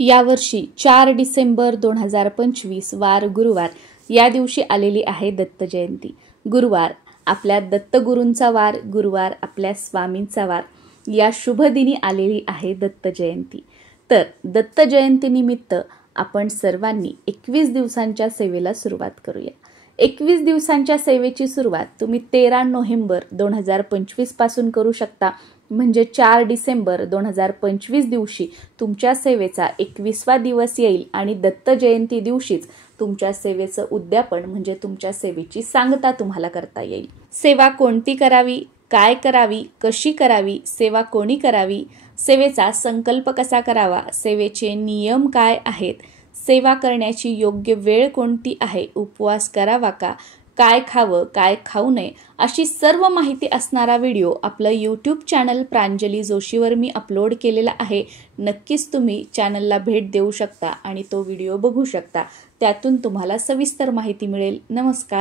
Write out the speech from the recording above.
यावर्षी 4 डिसेंबर 2025 वार गुरुवार या दिवशी आलेली आहे दत्त जयंती। गुरुवार आपल्या दत्तगुरूंचा वार, गुरुवार आपल्या स्वामींचा वार, या शुभ दिनी आलेली आहे दत्त जयंती। तर दत्त जयंतीनिमित्त आपण सर्वांनी 21 दिवसांच्या सेवेला सुरुवात करूया। 21 दिवसांच्या सेवेची सुरुवात तुम्ही 13 नोव्हेंबर 2025 पासून करू शकता। म्हणजे 4 डिसेंबर 2025 दिवशी तुमच्या सेवेचा 21वा दिवस येईल आणि दत्त जयंती दिवशीच तुमच्या सेवेचं उद्यापन म्हणजे तुमच्या सेवेची सांगता तुम्हाला करता येईल। सेवा कोणती करावी, काय करावी, कशी करावी, सेवा कोणी करावी, सेवेचा संकल्प कसा करावा, सेवेचे नियम काय आहेत, सेवा करण्याची योग्य वेळ कोणती आहे, उपवास करावा का, काय खावं काय खाऊ नये, अशी सर्व माहिती असणारा व्हिडिओ आपलं YouTube चॅनल प्रांजली जोशीवर मी अपलोड केलेला आहे। नक्कीच तुम्ही चॅनलला भेट देऊ शकता आणि तो व्हिडिओ बघू शकता। त्यातून तुम्हाला सविस्तर माहिती मिळेल। नमस्कार।